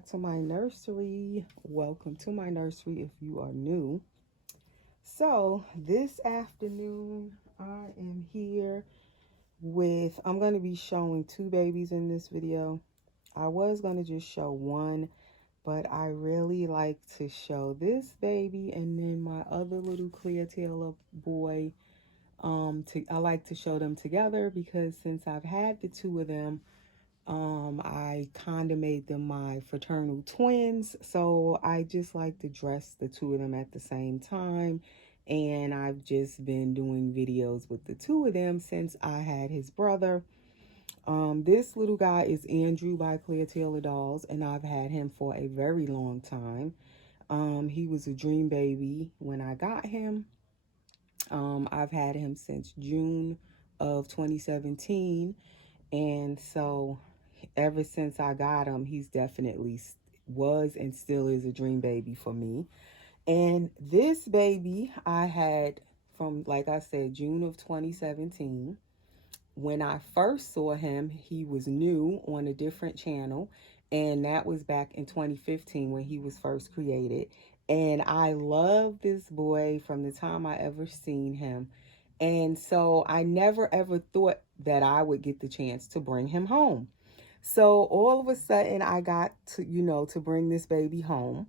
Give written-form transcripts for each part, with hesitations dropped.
back to my nursery. Welcome to my nursery if you are new. So, this afternoon, I am here I'm going to be showing two babies in this video. I was going to just show one, but I really like to show this baby and then my other little clear tail boy. I like to show them together because since I've had the two of them, I kind of made them my fraternal twins, so I just like to dress the two of them at the same time. And I've just been doing videos with the two of them since I had his brother. This little guy is Andrew by Clear Taylor Dolls, and I've had him for a very long time. He was a dream baby when I got him. I've had him since June of 2017, and so ever since I got him, he's definitely was and still is a dream baby for me. And this baby I had from, like I said, June of 2017. When I first saw him, he was new on a different channel, and that was back in 2015 when he was first created. And I love this boy from the time I ever seen him. And so I never ever thought that I would get the chance to bring him home. So all of a sudden I got to bring this baby home,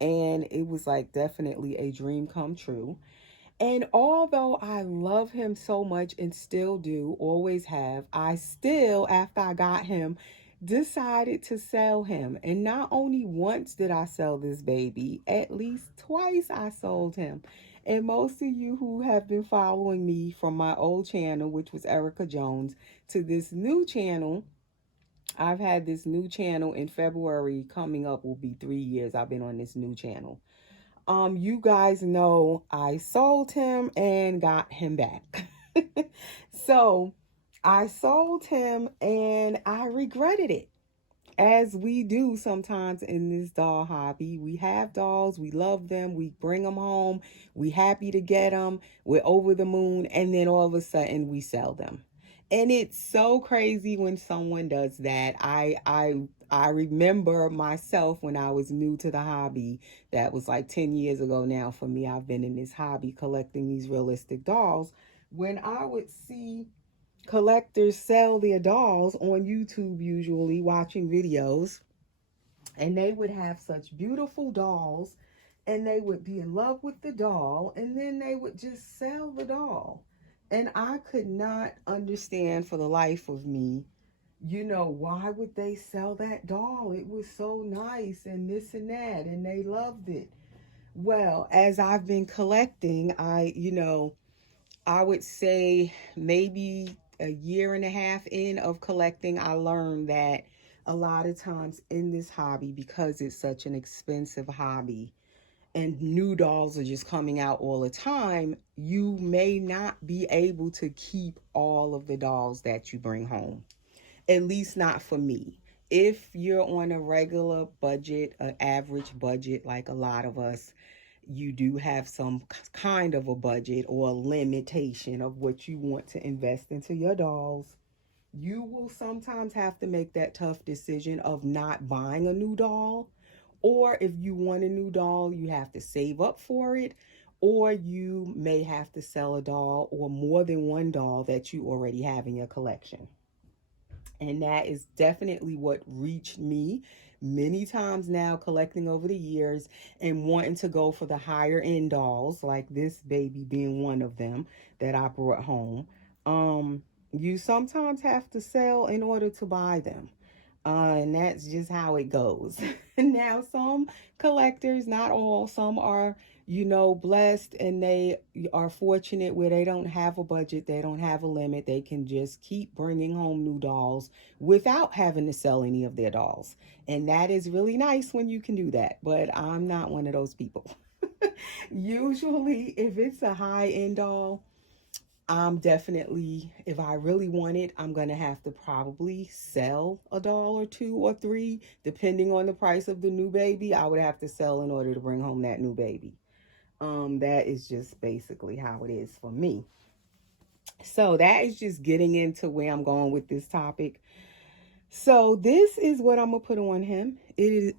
and it was like definitely a dream come true. And although I love him so much and still do, always have, I still, after I got him, decided to sell him. And not only once did I sell this baby, at least twice I sold him. And most of you who have been following me from my old channel, which was Erica Jones, to this new channel, I've had this new channel in February coming up will be 3 years I've been on this new channel. You guys know I sold him and got him back. So I sold him and I regretted it. As we do sometimes in this doll hobby. We have dolls, we love them, we bring them home, we happy to get them, we're over the moon, and then all of a sudden we sell them. And it's so crazy when someone does that. I remember myself when I was new to the hobby. That was like 10 years ago now for me. I've been in this hobby collecting these realistic dolls. When I would see collectors sell their dolls on YouTube, usually watching videos, and they would have such beautiful dolls, and they would be in love with the doll, and then they would just sell the doll. And I could not understand for the life of me, why would they sell that doll? It was so nice and this and that, and they loved it. Well, as I've been collecting, I would say maybe a year and a half in of collecting, I learned that a lot of times in this hobby, because it's such an expensive hobby and new dolls are just coming out all the time, you may not be able to keep all of the dolls that you bring home. At least not for me. If you're on a regular budget, an average budget, like a lot of us, you do have some kind of a budget or a limitation of what you want to invest into your dolls. You will sometimes have to make that tough decision of not buying a new doll, or if you want a new doll, you have to save up for it, or you may have to sell a doll or more than one doll that you already have in your collection. And that is definitely what reached me many times now, collecting over the years and wanting to go for the higher end dolls, like this baby being one of them that I brought home. You sometimes have to sell in order to buy them. And that's just how it goes. Now, some collectors, not all, some are, blessed, and they are fortunate where they don't have a budget, they don't have a limit. They can just keep bringing home new dolls without having to sell any of their dolls. And that is really nice when you can do that. But I'm not one of those people. Usually, if it's a high end doll, I'm definitely, if I really want it, I'm going to have to probably sell a doll or two or three, depending on the price of the new baby. I would have to sell in order to bring home that new baby. That is just basically how it is for me. So that is just getting into where I'm going with this topic. So this is what I'm gonna put on him. It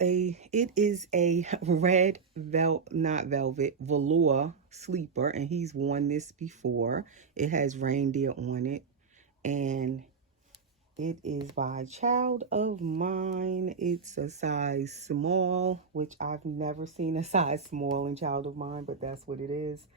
is a red not velvet velour sleeper, and he's worn this before. It has reindeer on it, and it is by Child of Mine. It's a size small, which I've never seen a size small in Child of Mine, but that's what it is.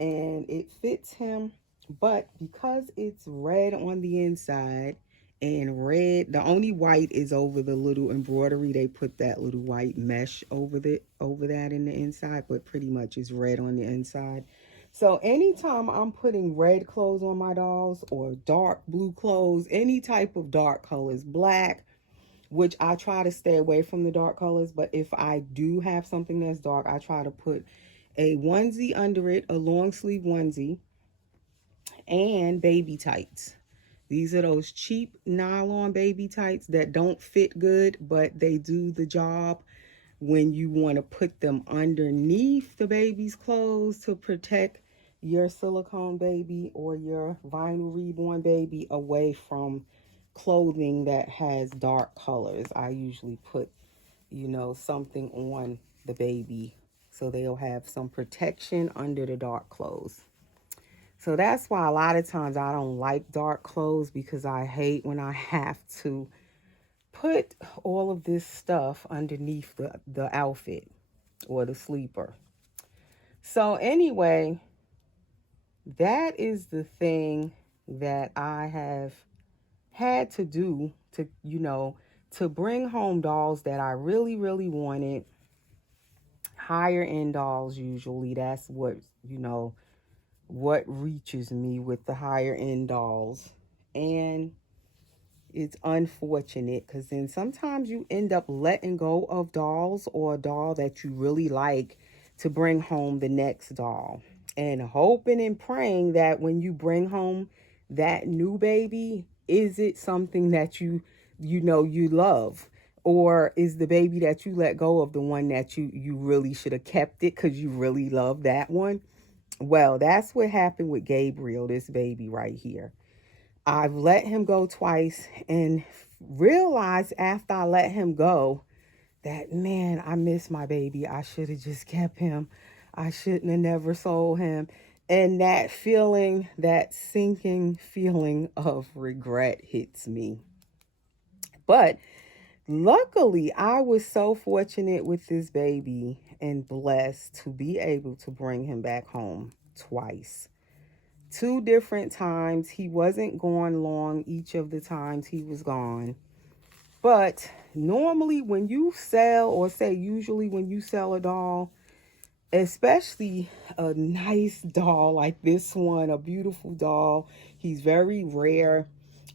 And it fits him, but because it's red on the inside and red, the only white is over the little embroidery. They put that little white mesh over that in the inside, but pretty much it's red on the inside. So anytime I'm putting red clothes on my dolls or dark blue clothes, any type of dark colors, black, which I try to stay away from the dark colors, but if I do have something that's dark, I try to put a onesie under it, a long sleeve onesie, and baby tights. These are those cheap nylon baby tights that don't fit good, but they do the job when you want to put them underneath the baby's clothes to protect your silicone baby or your vinyl reborn baby away from clothing that has dark colors. I usually put, something on the baby so they'll have some protection under the dark clothes. So that's why a lot of times I don't like dark clothes, because I hate when I have to put all of this stuff underneath the outfit or the sleeper. So anyway, that is the thing that I have had to do to bring home dolls that I really, really wanted. Higher end dolls, usually. That's what reaches me with the higher end dolls. And it's unfortunate, because then sometimes you end up letting go of dolls or a doll that you really like to bring home the next doll, and hoping and praying that when you bring home that new baby, is it something that you love, or is the baby that you let go of the one that you really should have kept it because you really love that one. Well, that's what happened with Gabriel, this baby right here. I've let him go twice and realized after I let him go that, man, I miss my baby. I should have just kept him. I shouldn't have never sold him. And that feeling, that sinking feeling of regret hits me. But luckily, I was so fortunate with this baby and blessed to be able to bring him back home twice. Two different times. He wasn't gone long each of the times he was gone. But normally when you sell, or say usually when you sell a doll, especially a nice doll like this one, a beautiful doll, he's very rare.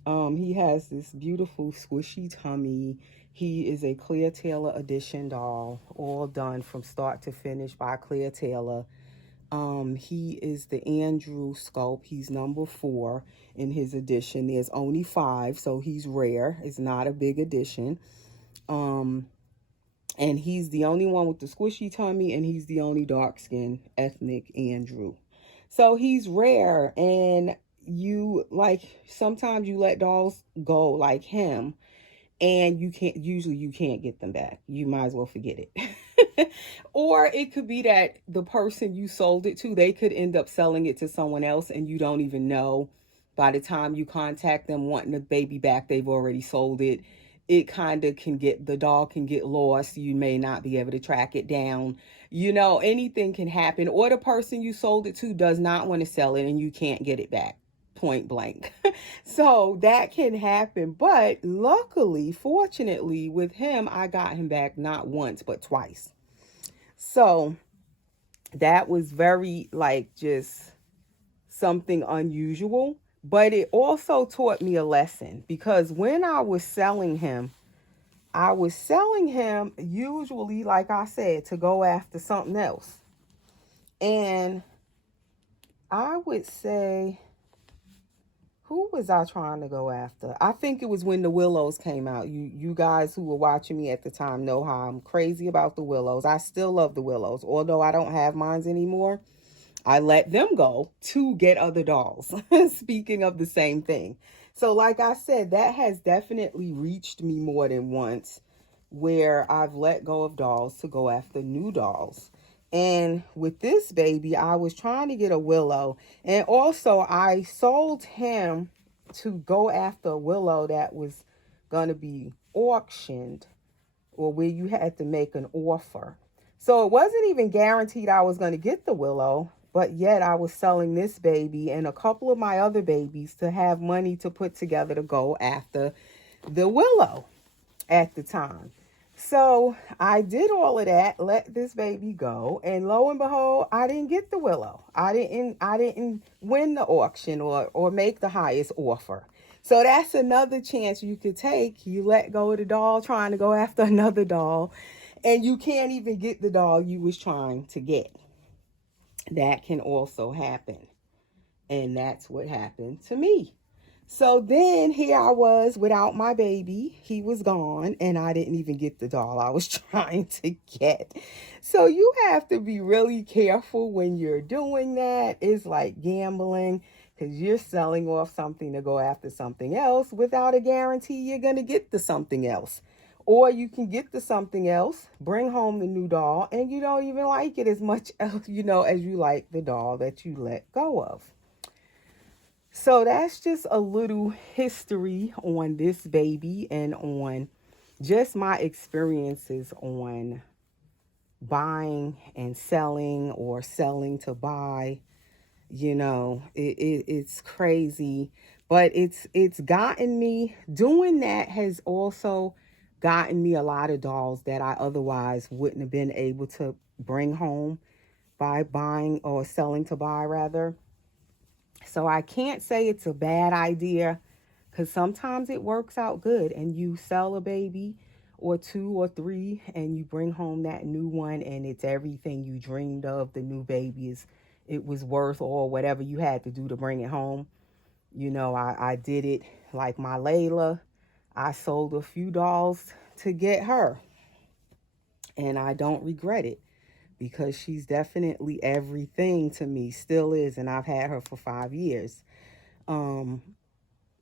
He has this beautiful squishy tummy. He is a Clear Taylor edition doll, all done from start to finish by Clear Taylor. He is the Andrew sculpt. He's number 4 in his edition. There's only 5, so he's rare. It's not a big edition. And he's the only one with the squishy tummy, and he's the only dark skinned ethnic Andrew. So he's rare, and sometimes you let dolls go like him, and you can't get them back. You might as well forget it. Or it could be that the person you sold it to, they could end up selling it to someone else, and you don't even know. By the time you contact them wanting the baby back, they've already sold it. It kind of the dog can get lost. You may not be able to track it down. Anything can happen. Or the person you sold it to does not want to sell it, and you can't get it back. Point blank. So that can happen. But luckily, fortunately, with him, I got him back not once, but twice. So that was very, just something unusual. But it also taught me a lesson, because when I was selling him usually, like I said, to go after something else. And I would say, who was I trying to go after? I think it was when the Willows came out. You guys who were watching me at the time know how I'm crazy about the Willows. I still love the Willows, although I don't have mine anymore. I let them go to get other dolls. Speaking of the same thing. So, like I said, that has definitely reached me more than once where I've let go of dolls to go after new dolls. And with this baby, I was trying to get a Willow. And also, I sold him to go after a Willow that was going to be auctioned, or where you had to make an offer. So it wasn't even guaranteed I was going to get the Willow, but yet I was selling this baby and a couple of my other babies to have money to put together to go after the Willow at the time. So I did all of that, let this baby go, and lo and behold, I didn't get the Willow. I didn't win the auction or make the highest offer. So that's another chance you could take. You let go of the doll trying to go after another doll, and you can't even get the doll you was trying to get. That can also happen. And that's what happened to me. So then here I was without my baby. He was gone and I didn't even get the doll I was trying to get. So you have to be really careful when you're doing that. It's like gambling because you're selling off something to go after something else without a guarantee you're going to get the something else. Or you can get the something else, bring home the new doll, and you don't even like it as much as you like the doll that you let go of. So that's just a little history on this baby and on just my experiences on buying and selling or selling to buy. It's crazy, but it's gotten me, doing that has also gotten me a lot of dolls that I otherwise wouldn't have been able to bring home by buying or selling to buy rather. So I can't say it's a bad idea because sometimes it works out good and you sell a baby or two or three and you bring home that new one and it's everything you dreamed of. The new baby it was worth, or whatever you had to do to bring it home. I did it like my Layla. I sold a few dolls to get her and I don't regret it because she's definitely everything to me, still is, and I've had her for 5 years. Um,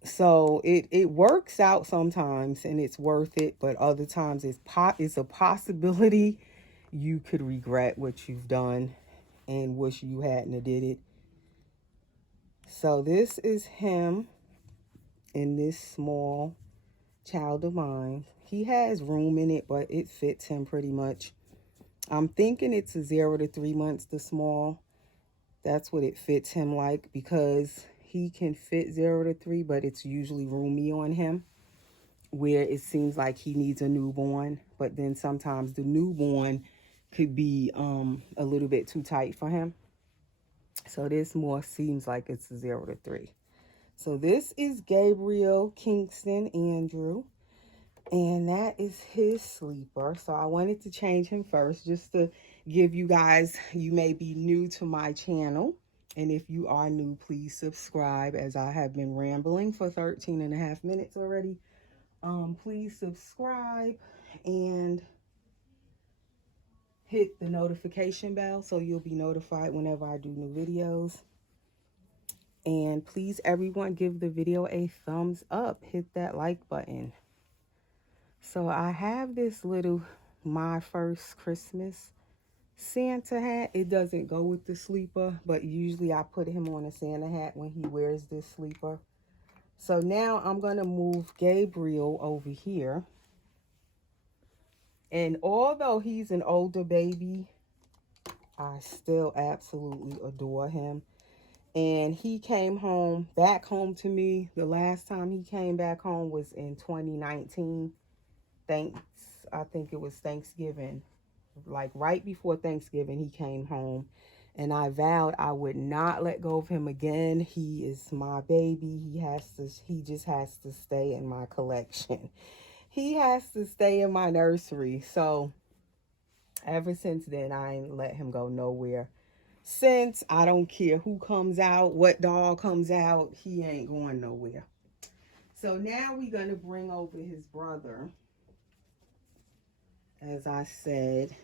so it works out sometimes and it's worth it, but other times it's a possibility you could regret what you've done and wish you hadn't did it. So this is him in this small child of mine. He has room in it, but it fits him pretty much. I'm thinking it's a 0 to 3 months, the small. That's what it fits him like, because he can fit 0 to 3, but it's usually roomy on him, where it seems like he needs a newborn, but then sometimes the newborn could be a little bit too tight for him. So this more seems like it's a 0 to 3. So this is Gabriel Kingston Andrew, and that is his sleeper. So I wanted to change him first just to give you guys, you may be new to my channel, and if you are new, please subscribe, as I have been rambling for 13 and a half minutes already. Please subscribe and hit the notification bell so you'll be notified whenever I do new videos. And please, everyone, give the video a thumbs up. Hit that like button. So I have this little My First Christmas Santa hat. It doesn't go with the sleeper, but usually I put him on a Santa hat when he wears this sleeper. So now I'm going to move Gabriel over here. And although he's an older baby, I still absolutely adore him. And he came back home to me. The last time he came back home was in 2019. I think it was Thanksgiving. Like right before Thanksgiving, he came home. And I vowed I would not let go of him again. He is my baby. He just has to stay in my collection. He has to stay in my nursery. So ever since then, I ain't let him go nowhere. Since I don't care who comes out, what dog comes out, he ain't going nowhere. So now we're going to bring over his brother. As I said,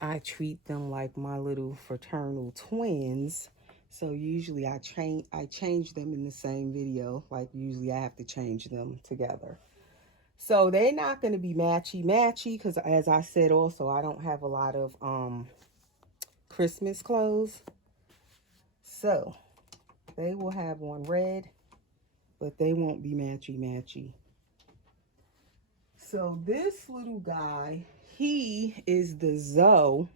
I treat them like my little fraternal twins. So usually I change them in the same video. Like usually I have to change them together. So they're not going to be matchy because as I said also, I don't have a lot of Christmas clothes. So they will have on red, but they won't be matchy. So this little guy, he is the Zoe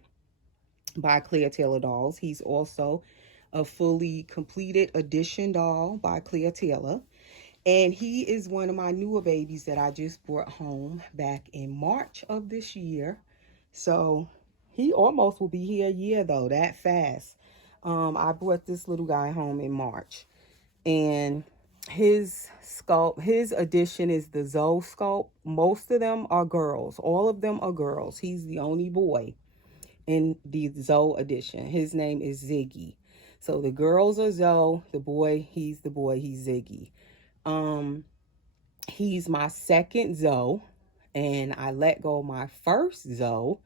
by Clear Taylor Dolls. He's also a fully completed edition doll by Clear Taylor. And he is one of my newer babies that I just brought home back in March of this year. So he almost will be here a year though, that fast. I brought this little guy home in March. And his edition is the Zoe sculpt. Most of them are girls. All of them are girls. He's the only boy in the Zoe edition. His name is Ziggy. So the girls are Zoe. He's Ziggy. He's my second Zoe, and I let go of my first Zoe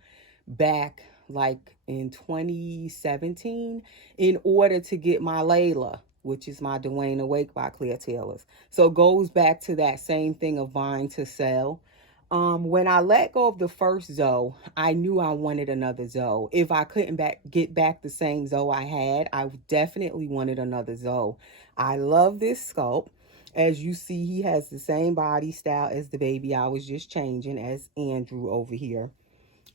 back like in 2017 in order to get my Layla, which is my Dwayne Awake by Claire Taylor's. So it goes back to that same thing of buying to sell. When I let go of the first Zoe, I knew I wanted another Zoe. If I couldn't get back the same Zoe I had, I definitely wanted another Zoe. I love this sculpt. As you see, he has the same body style as the baby I was just changing, as Andrew over here.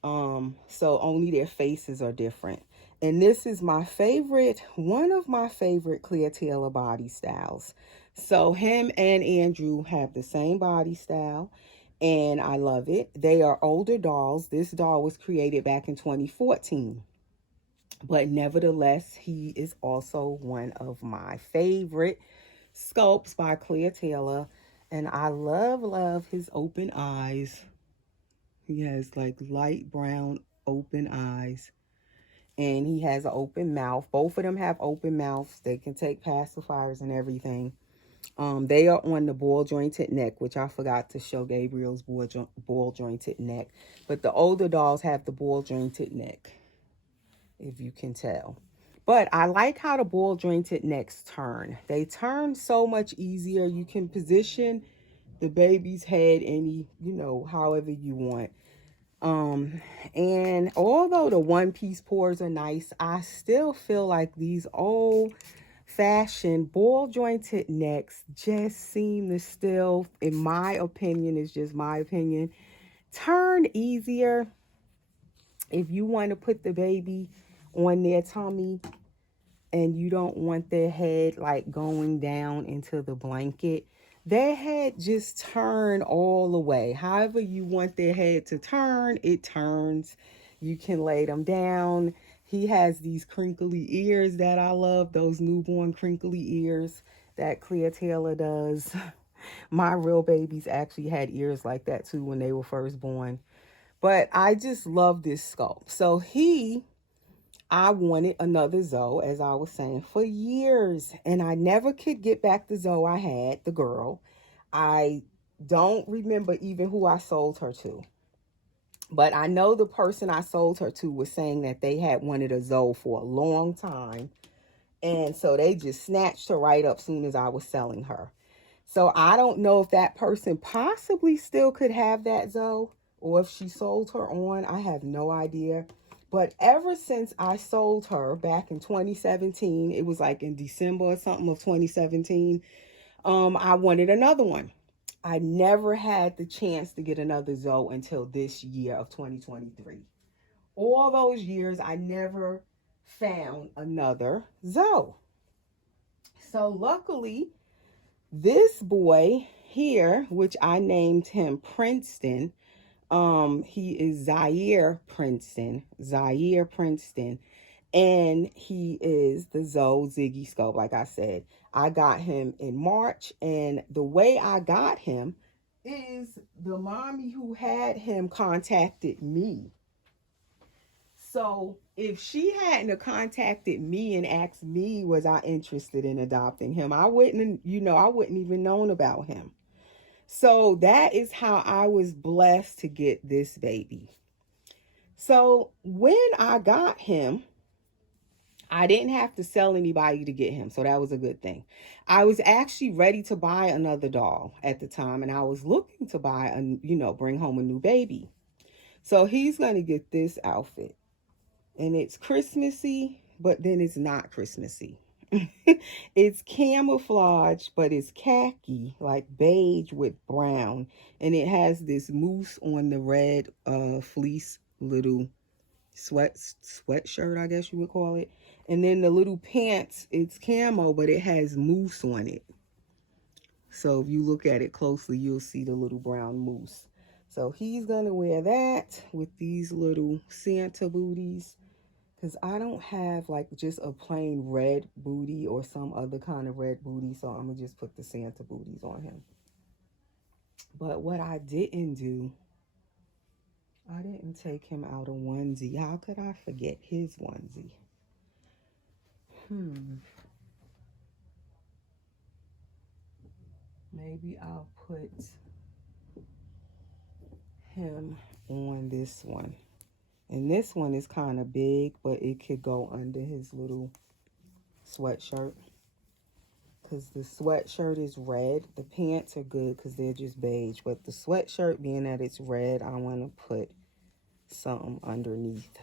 So only their faces are different. And this is my favorite, one of my favorite Clear Taylor body styles. So him and Andrew have the same body style, and I love it. They are older dolls. This doll was created back in 2014. But nevertheless, he is also one of my favorite sculpts by Clear Taylor. And I love his open eyes. He has like light brown open eyes. And he has an open mouth. Both of them have open mouths. They can take pacifiers and everything. They are on the ball jointed neck, which I forgot to show Gabriel's ball jointed neck. But the older dolls have the ball jointed neck, if you can tell. But I like how the ball jointed necks turn. They turn so much easier. You can position the baby's head however you want. And although the one-piece paws are nice, I still feel like these old-fashioned ball-jointed necks just seem to still, in my opinion, it's just my opinion, turn easier. If you want to put the baby on their tummy and you don't want their head like going down into the blanket, their head just turn all the way. However you want their head to turn, it turns. You can lay them down. He has these crinkly ears that I love, those newborn crinkly ears that Clear Taylor does. My real babies actually had ears like that too when they were first born. But I just love this sculpt. So I wanted another Zoe, as I was saying, for years. And I never could get back the Zoe I had, the girl. I don't remember even who I sold her to. But I know the person I sold her to was saying that they had wanted a Zoe for a long time. And so they just snatched her right up soon as I was selling her. So I don't know if that person possibly still could have that Zoe, or if she sold her on. I have no idea. But ever since I sold her back in 2017, it was like in December or something of 2017, I wanted another one. I never had the chance to get another Zoe until this year of 2023. All those years, I never found another Zoe. So luckily, this boy here, which I named him Princeton, he is Zaire Princeton, and he is the Zoe Ziggy scope. Like I said, I got him in March, and the way I got him is the mommy who had him contacted me. So if she hadn't have contacted me and asked me, was I interested in adopting him, I wouldn't even known about him. So that is how I was blessed to get this baby. So when I got him, I didn't have to sell anybody to get him. So that was a good thing. I was actually ready to buy another doll at the time. And I was looking to buy, bring home a new baby. So he's going to get this outfit. And it's Christmassy, but then it's not Christmassy. It's camouflage, but it's khaki, like beige with brown. And it has this moose on the red fleece little sweatshirt, I guess you would call it. And then the little pants, it's camo, but it has moose on it. So if you look at it closely, you'll see the little brown moose. So he's going to wear that with these little Santa booties. Because I don't have like just a plain red booty or some other kind of red booty. So I'm going to just put the Santa booties on him. But what I didn't do, I didn't take him out a onesie. How could I forget his onesie? Maybe I'll put him on this one. And this one is kind of big, but it could go under his little sweatshirt. Because the sweatshirt is red. The pants are good because they're just beige. But the sweatshirt, being that it's red, I want to put something underneath.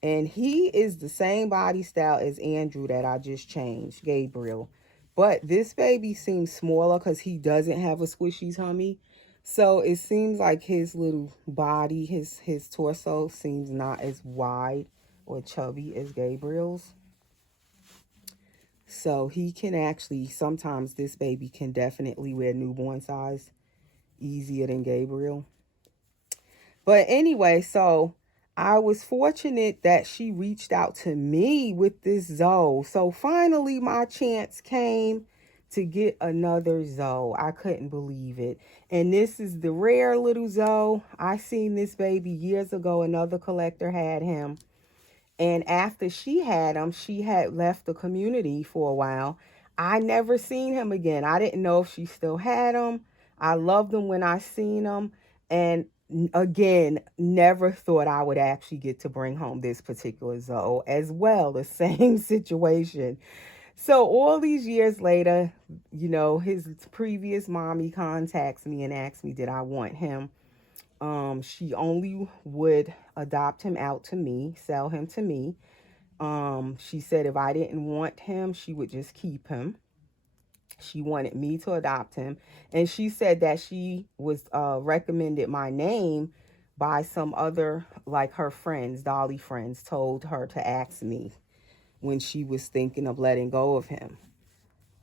And he is the same body style as Andrew that I just changed, Gabriel. But this baby seems smaller because he doesn't have a squishy tummy. So it seems like his little body, his torso seems not as wide or chubby as Gabriel's. So he can actually, sometimes this baby can definitely wear newborn size easier than Gabriel. But anyway, so I was fortunate that she reached out to me with this Zoe. So finally my chance came to get another Zoe. I couldn't believe it. And this is the rare little Zoe. I seen this baby years ago. Another collector had him. And after she had him, she had left the community for a while. I never seen him again. I didn't know if she still had him. I loved him when I seen him. And again, never thought I would actually get to bring home this particular Zoe as well. The same situation. So all these years later, his previous mommy contacts me and asks me, did I want him? She only would adopt him out to me, sell him to me. She said if I didn't want him, she would just keep him. She wanted me to adopt him. And she said that she was recommended my name by some other, like her friends, Dolly friends, told her to ask me when she was thinking of letting go of him.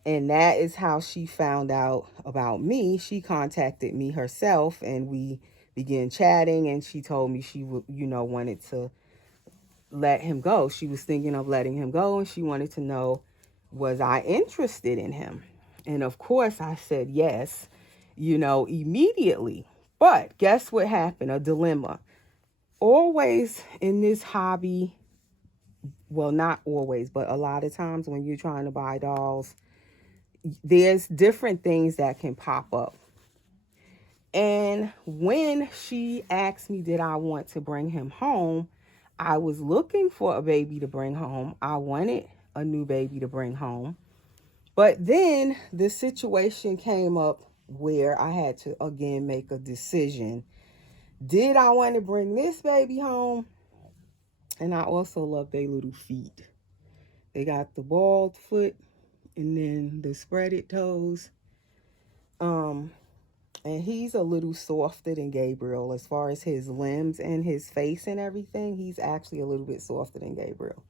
And that is how she found out about me. She contacted me herself and we began chatting, and she told me she would, wanted to let him go. She was thinking of letting him go, and she wanted to know, was I interested in him? And of course I said yes, immediately. But guess what happened? A dilemma. Always in this hobby, well, not always, but a lot of times when you're trying to buy dolls, there's different things that can pop up. And when she asked me, did I want to bring him home? I was looking for a baby to bring home. I wanted a new baby to bring home. But then the situation came up where I had to, again, make a decision. Did I want to bring this baby home? And I also love their little feet. They got the bald foot and then the spreaded toes. And he's a little softer than Gabriel as far as his limbs and his face and everything. He's actually a little bit softer than Gabriel.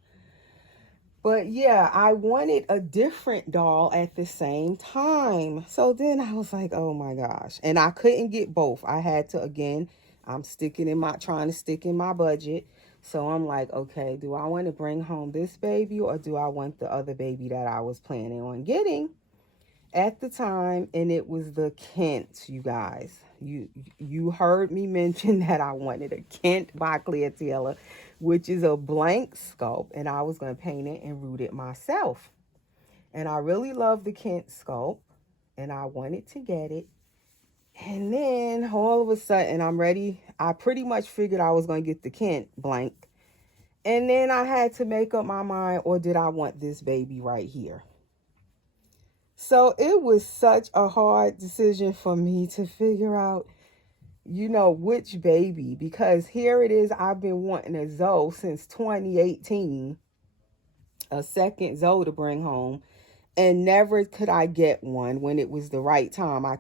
But yeah, I wanted a different doll at the same time. So then I was like, oh my gosh. And I couldn't get both. I had to, again, I'm trying to stick in my budget. So I'm like, okay, do I want to bring home this baby or do I want the other baby that I was planning on getting at the time? And it was the Kent, you guys. You heard me mention that I wanted a Kent by Claire Taylor, which is a blank sculpt, and I was going to paint it and root it myself. And I really love the Kent sculpt, and I wanted to get it. And then all of a sudden I'm ready. I pretty much figured I was going to get the Kent blank. And then I had to make up my mind, or did I want this baby right here? So it was such a hard decision for me to figure out, which baby, because here it is. I've been wanting a Zoe since 2018, a second Zoe to bring home. And never could I get one when it was the right time. I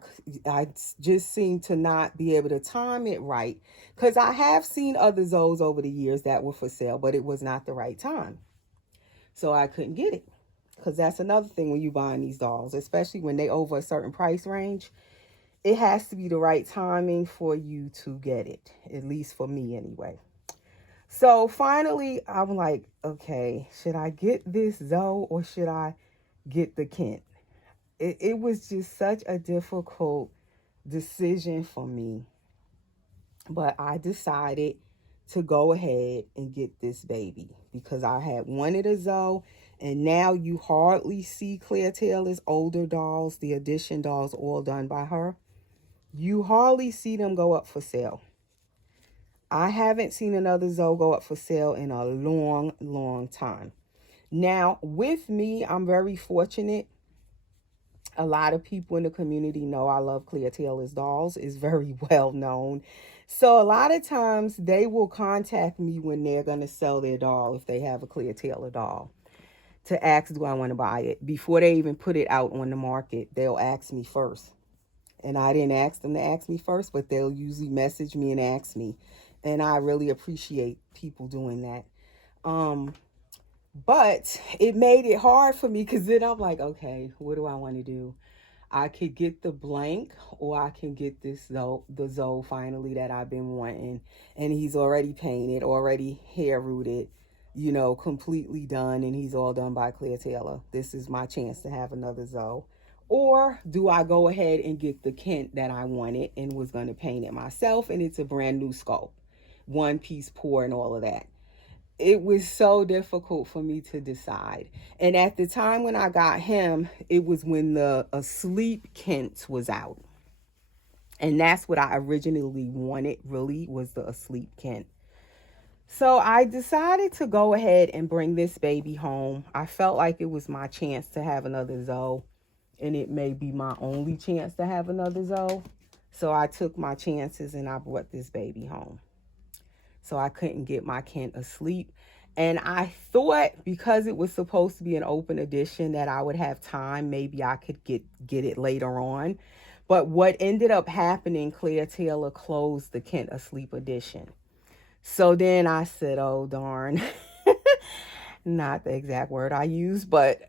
just seemed to not be able to time it right, because I have seen other Zoes over the years that were for sale, but it was not the right time. So I couldn't get it, because that's another thing when you buying these dolls, especially when they over a certain price range. It has to be the right timing for you to get it, at least for me anyway. So finally, I'm like, okay, should I get this Zoe or should I get the Kent? It was just such a difficult decision for me. But I decided to go ahead and get this baby because I had wanted a Zoe. And now you hardly see Claire Taylor's older dolls, the edition dolls, all done by her. You hardly see them go up for sale. I haven't seen another Zoe go up for sale in a long, long time. Now, with me, I'm very fortunate. A lot of people in the community know I love Claire Taylor's dolls. It's very well known. So a lot of times they will contact me when they're going to sell their doll, if they have a Claire Taylor doll, to ask, do I want to buy it? Before they even put it out on the market, they'll ask me first. And I didn't ask them to ask me first, but they'll usually message me and ask me. And I really appreciate people doing that. But it made it hard for me, because then I'm like, okay, what do I want to do? I could get the blank, or I can get this the Zoe finally that I've been wanting. And he's already painted, already hair rooted, completely done. And he's all done by Claire Taylor. This is my chance to have another Zoe. Or do I go ahead and get the Kent that I wanted and was going to paint it myself? And it's a brand new sculpt, one piece pour and all of that. It was so difficult for me to decide. And at the time when I got him, it was when the Asleep Kent was out. And that's what I originally wanted, really, was the Asleep Kent. So I decided to go ahead and bring this baby home. I felt like it was my chance to have another Zoe. And it may be my only chance to have another Zoe. So I took my chances and I brought this baby home. So I couldn't get my Kent Asleep. And I thought, because it was supposed to be an open edition, that I would have time. Maybe I could get it later on. But what ended up happening, Claire Taylor closed the Kent Asleep edition. So then I said, oh, darn. Not the exact word I used, but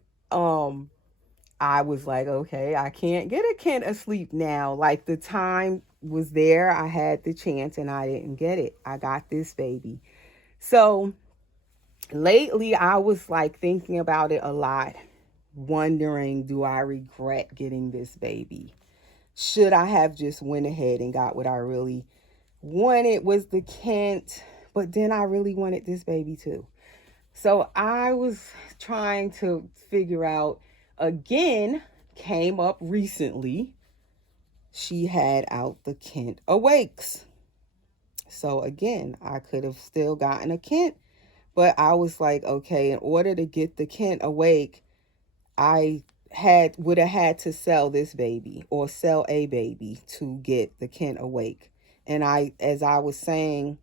I was like, okay, I can't get a Kent Asleep now. Like, the time was there. I had the chance and I didn't get it. I got this baby. So lately I was like thinking about it a lot, wondering, do I regret getting this baby? Should I have just went ahead and got what I really wanted, was the Kent, but then I really wanted this baby too. So I was trying to figure out, again, came up recently. She had out the Kent Awakes. So again, I could have still gotten a Kent, but I was like, okay, in order to get the Kent Awake, I would have had to sell this baby or sell a baby to get the Kent Awake. And as I was saying,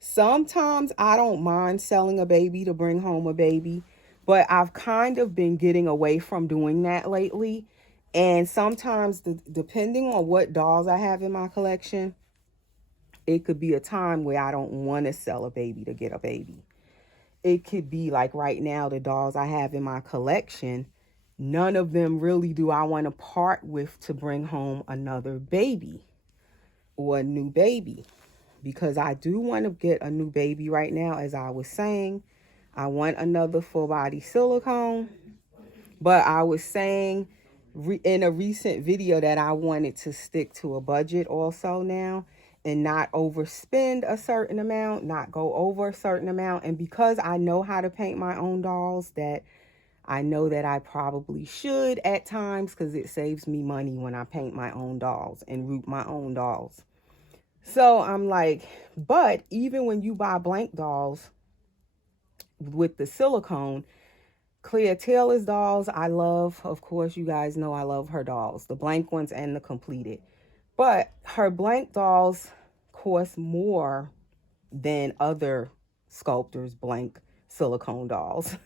sometimes I don't mind selling a baby to bring home a baby, but I've kind of been getting away from doing that lately. And sometimes, depending on what dolls I have in my collection, it could be a time where I don't want to sell a baby to get a baby. It could be like right now, the dolls I have in my collection, none of them really do I want to part with to bring home another baby or a new baby. Because I do want to get a new baby right now, as I was saying. I want another full body silicone. But I was saying in a recent video that I wanted to stick to a budget also now, and not overspend a certain amount, not go over a certain amount. And because I know how to paint my own dolls, that I know that I probably should at times because it saves me money when I paint my own dolls and root my own dolls. So I'm like, but even when you buy blank dolls with the silicone, Clea Taylor's dolls, I love. Of course, you guys know I love her dolls, the blank ones and the completed. But her blank dolls cost more than other sculptors' blank silicone dolls.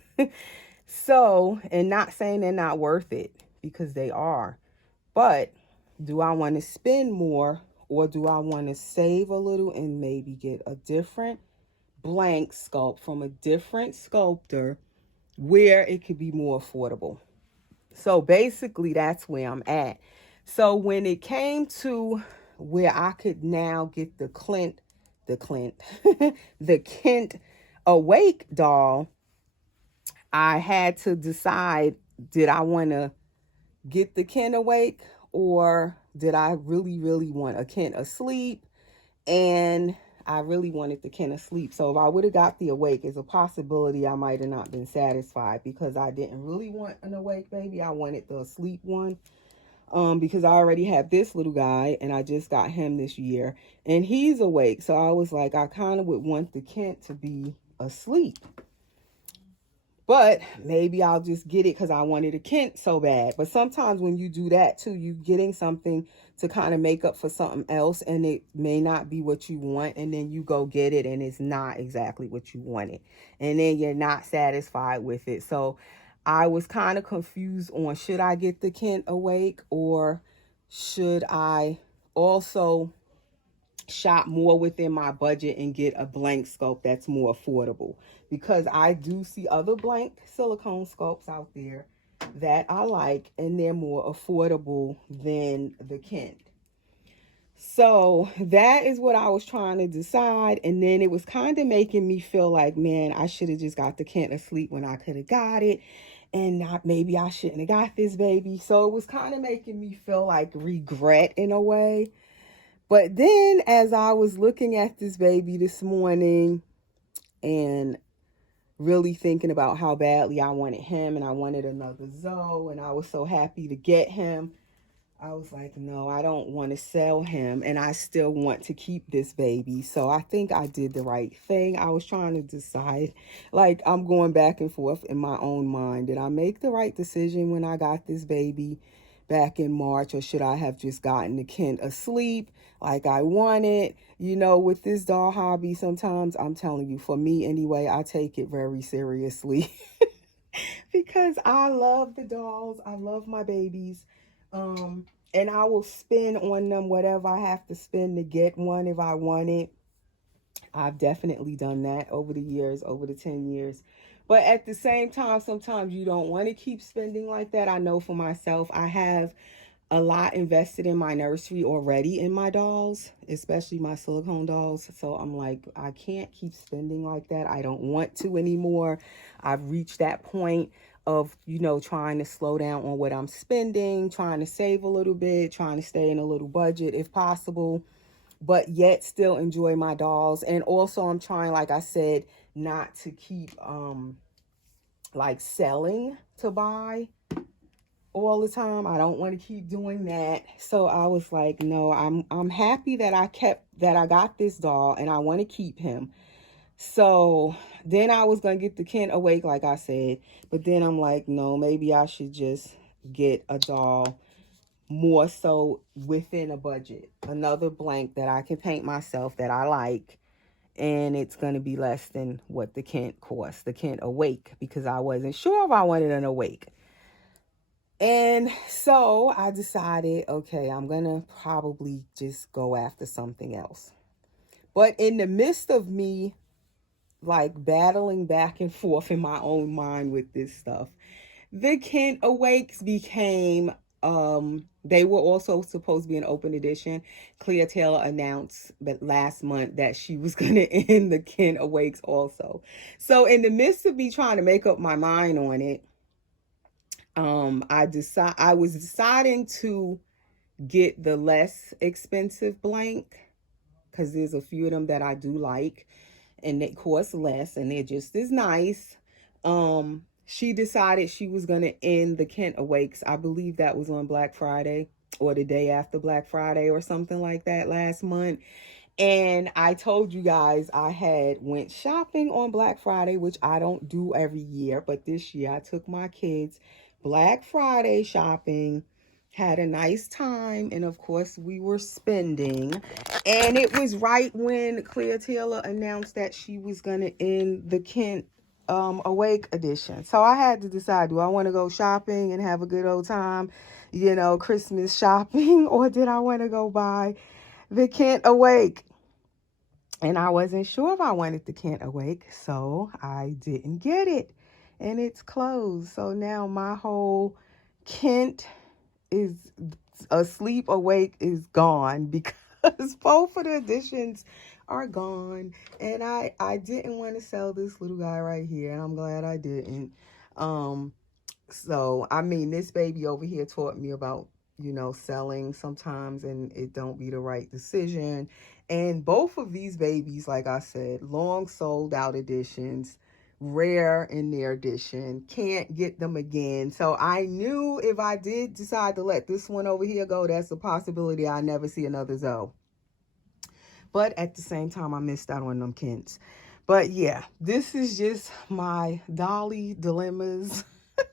So, and not saying they're not worth it because they are, but do I want to spend more or do I want to save a little and maybe get a different blank sculpt from a different sculptor where it could be more affordable? So basically, that's where I'm at. So when it came to where I could now get the Kent Awake doll, I had to decide, did I want to get the Kent Awake or did I really, really want a Kent Asleep? And I really wanted the Kent Asleep. So if I would have got the Awake, it's a possibility I might have not been satisfied because I didn't really want an Awake baby. I wanted the Asleep one. Because I already have this little guy and I just got him this year and he's awake. So I was like, I kind of would want the Kent to be asleep. But maybe I'll just get it because I wanted a Kent so bad. But sometimes when you do that too, you're getting something to kind of make up for something else and it may not be what you want. And then you go get it and it's not exactly what you wanted. And then you're not satisfied with it. So I was kind of confused on should I get the Kent Awake or should I also shop more within my budget and get a blank sculpt that's more affordable, because I do see other blank silicone sculpts out there that I like and they're more affordable than the Kent. So that is what I was trying to decide. And then it was kind of making me feel like, man, I should have just got the Kent Asleep when I could have got it. And not, maybe I shouldn't have got this baby. So it was kind of making me feel like regret in a way. But then as I was looking at this baby this morning and really thinking about how badly I wanted him and I wanted another Zoe and I was so happy to get him, I was like, no, I don't want to sell him and I still want to keep this baby. So I think I did the right thing. I was trying to decide, like I'm going back and forth in my own mind. Did I make the right decision when I got this baby back in March, or should I have just gotten the Kent Asleep like I wanted? You know, with this doll hobby, sometimes I'm telling you, for me anyway, I take it very seriously because I love the dolls. I love my babies. And I will spend on them whatever I have to spend to get one if I want it. I've definitely done that over the years, over the 10 years. But at the same time, sometimes you don't want to keep spending like that. I know for myself, I have a lot invested in my nursery already in my dolls, especially my silicone dolls. So I'm like, I can't keep spending like that. I don't want to anymore. I've reached that point of, you know, trying to slow down on what I'm spending, trying to save a little bit, trying to stay in a little budget if possible, but yet still enjoy my dolls. And also I'm trying, like I said, not to keep like selling to buy all the time. I don't want to keep doing that. So I was like, no, I'm happy that I got this doll and I want to keep him. So then I was going to get the Kent Awake, like I said, but then I'm like, no, maybe I should just get a doll more so within a budget, another blank that I can paint myself that I like. And it's going to be less than what the Kent cost, the Kent Awake, because I wasn't sure if I wanted an Awake. And so I decided, okay, I'm going to probably just go after something else. But in the midst of me, like battling back and forth in my own mind with this stuff, the Kent Awakes became, they were also supposed to be an open edition. Clea Taylor announced last month that she was going to end the Kent Awakes also. So in the midst of me trying to make up my mind on it, I was deciding to get the less expensive blank because there's a few of them that I do like and they cost less and they're just as nice. she decided she was going to end the Kent Awakes. I believe that was on Black Friday or the day after Black Friday or something like that last month. And I told you guys I had went shopping on Black Friday, which I don't do every year, but this year I took my kids Black Friday shopping, had a nice time, and of course we were spending. And it was right when Clea Taylor announced that she was gonna end the Kent Awake edition. So I had to decide, do I want to go shopping and have a good old time, Christmas shopping, or did I want to go buy the Kent Awake? And I wasn't sure if I wanted the Kent Awake, so I didn't get it. And it's closed. So now my whole Kent is asleep awake is gone because both of the editions are gone. And I didn't want to sell this little guy right here, and I'm glad I didn't. So I mean, this baby over here taught me about, selling sometimes, and it don't be the right decision. And both of these babies, like I said, long sold out editions, rare in their edition, can't get them again. So I knew if I did decide to let this one over here go, that's a possibility I never see another Zoe. But at the same time, I missed out on them Kents. But yeah, this is just my Dolly dilemmas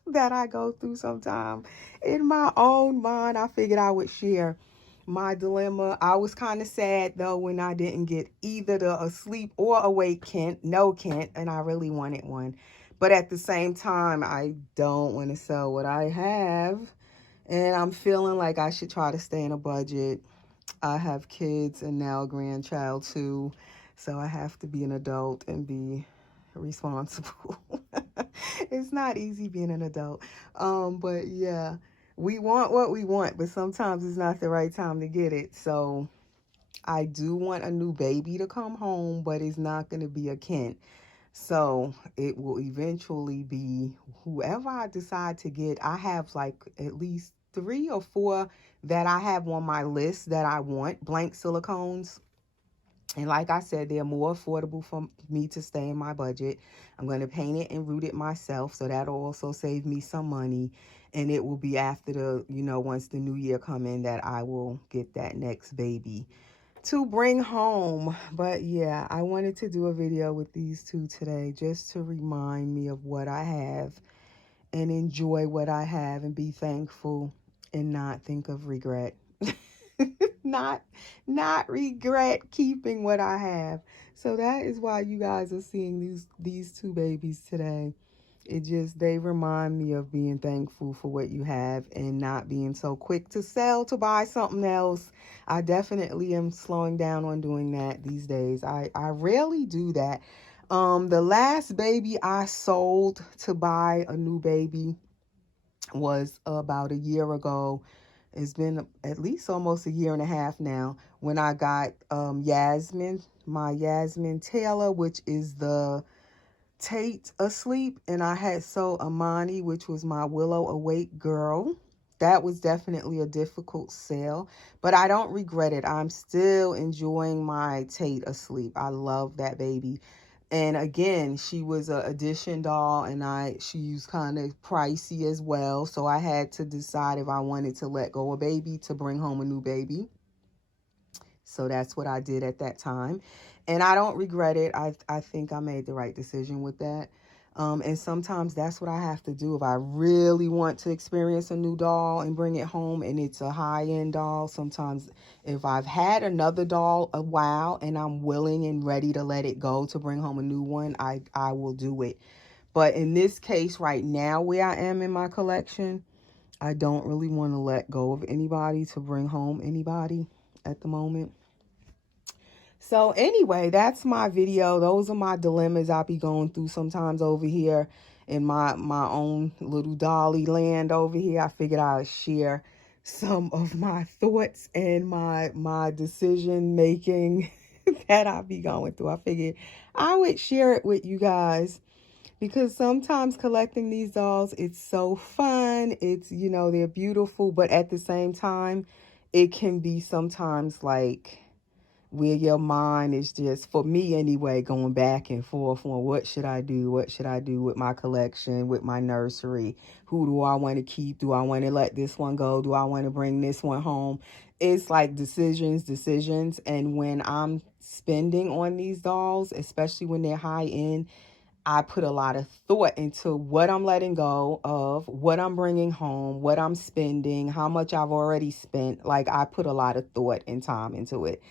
that I go through sometimes. In my own mind, I figured I would share my dilemma. I was kind of sad though when I didn't get either the asleep or awake Kent, no Kent, and I really wanted one. But at the same time, I don't want to sell what I have, and I'm feeling like I should try to stay in a budget. I have kids and now a grandchild too, so I have to be an adult and be responsible. It's not easy being an adult. But yeah, we want what we want, but sometimes it's not the right time to get it. So I do want a new baby to come home, but it's not going to be a Kent. So it will eventually be whoever I decide to get. I have like at least 3 or 4 that I have on my list that I want, blank silicones. And like I said, they're more affordable for me to stay in my budget. I'm going to paint it and root it myself, so that'll also save me some money. And it will be after the, once the new year come in, that I will get that next baby to bring home. But yeah, I wanted to do a video with these two today just to remind me of what I have and enjoy what I have and be thankful and not think of regret. not regret keeping what I have. So that is why you guys are seeing these two babies today. They remind me of being thankful for what you have and not being so quick to sell to buy something else. I definitely am slowing down on doing that these days. I rarely do that. The last baby I sold to buy a new baby was about a year ago. It's been at least almost a year and a half now when I got Yasmin, my Yasmin Taylor, which is the Tate asleep, and I had sold Amani, which was my Willow Awake girl. That was definitely a difficult sale, but I don't regret it. I'm still enjoying my Tate asleep. I love that baby. And again, she was a addition doll, and she was kind of pricey as well. So I had to decide if I wanted to let go a baby to bring home a new baby. So that's what I did at that time. And I don't regret it. I think I made the right decision with that. And sometimes that's what I have to do. If I really want to experience a new doll and bring it home and it's a high-end doll, sometimes if I've had another doll a while and I'm willing and ready to let it go to bring home a new one, I will do it. But in this case right now where I am in my collection, I don't really want to let go of anybody to bring home anybody at the moment. So anyway, that's my video. Those are my dilemmas I'll be going through sometimes over here in my own little dolly land over here. I figured I would share some of my thoughts and my decision making that I'll be going through. I figured I would share it with you guys because sometimes collecting these dolls, it's so fun. It's, they're beautiful, but at the same time, it can be sometimes like, where your mind is just, for me anyway, going back and forth on what should I do? What should I do with my collection, with my nursery? Who do I want to keep? Do I want to let this one go? Do I want to bring this one home? It's like decisions. And when I'm spending on these dolls, especially when they're high end, I put a lot of thought into what I'm letting go of, what I'm bringing home, what I'm spending, how much I've already spent. Like, I put a lot of thought and time into it.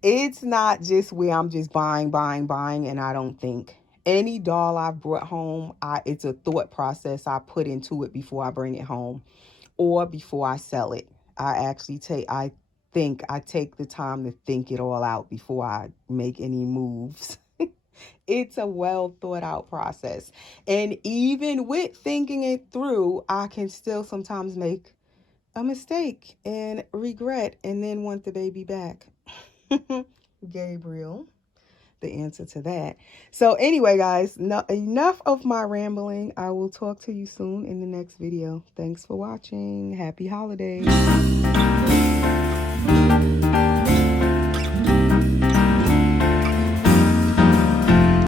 It's not just where I'm just buying, and I don't think. Any doll I've brought home, it's a thought process I put into it before I bring it home or before I sell it. I take the time to think it all out before I make any moves. It's a well thought out process. And even with thinking it through, I can still sometimes make a mistake and regret and then want the baby back. Gabriel, the answer to that. So anyway, guys, enough of my rambling. I will talk to you soon in the next video. Thanks for watching. Happy holidays.